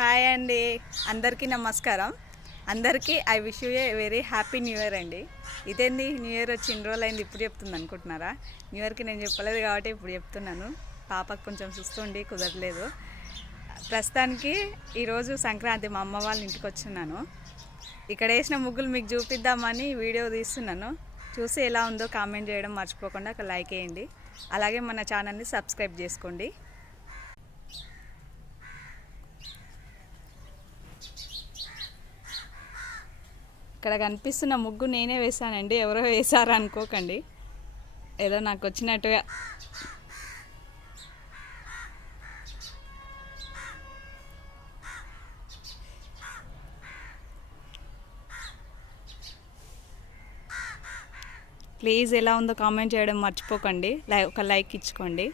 Hi అండి, అందరికీ నమస్కారం. అందరికీ I wish you a very happy new year అండి. ఇదేంది న్యూ ఇయర్ వచ్చి ఇన్ని రోజులు అయింది ఇప్పుడు చెప్తుంది అనుకుంటున్నారా? న్యూ ఇయర్కి నేను చెప్పలేదు కాబట్టి ఇప్పుడు చెప్తున్నాను. పాపకు కొంచెం చూస్తుండి కుదరలేదు. ప్రస్తుతానికి ఈరోజు సంక్రాంతి మా అమ్మ వాళ్ళ ఇంటికి వచ్చున్నాను. ఇక్కడ వేసిన ముగ్గులు మీకు చూపిద్దామని వీడియో తీస్తున్నాను. చూసి ఎలా ఉందో కామెంట్ చేయడం మర్చిపోకుండా ఒక లైక్ వేయండి. అలాగే మన ఛానల్ని సబ్స్క్రైబ్ చేసుకోండి. ఇక్కడ కనిపిస్తున్న ముగ్గు నేనే వేసానండి, ఎవరో వేసారా అనుకోకండి, ఏదో నాకు వచ్చినట్టుగా. ప్లీజ్ ఎలా ఉందో కామెంట్ చేయడం మర్చిపోకండి, ఒక లైక్ ఇచ్చుకోండి.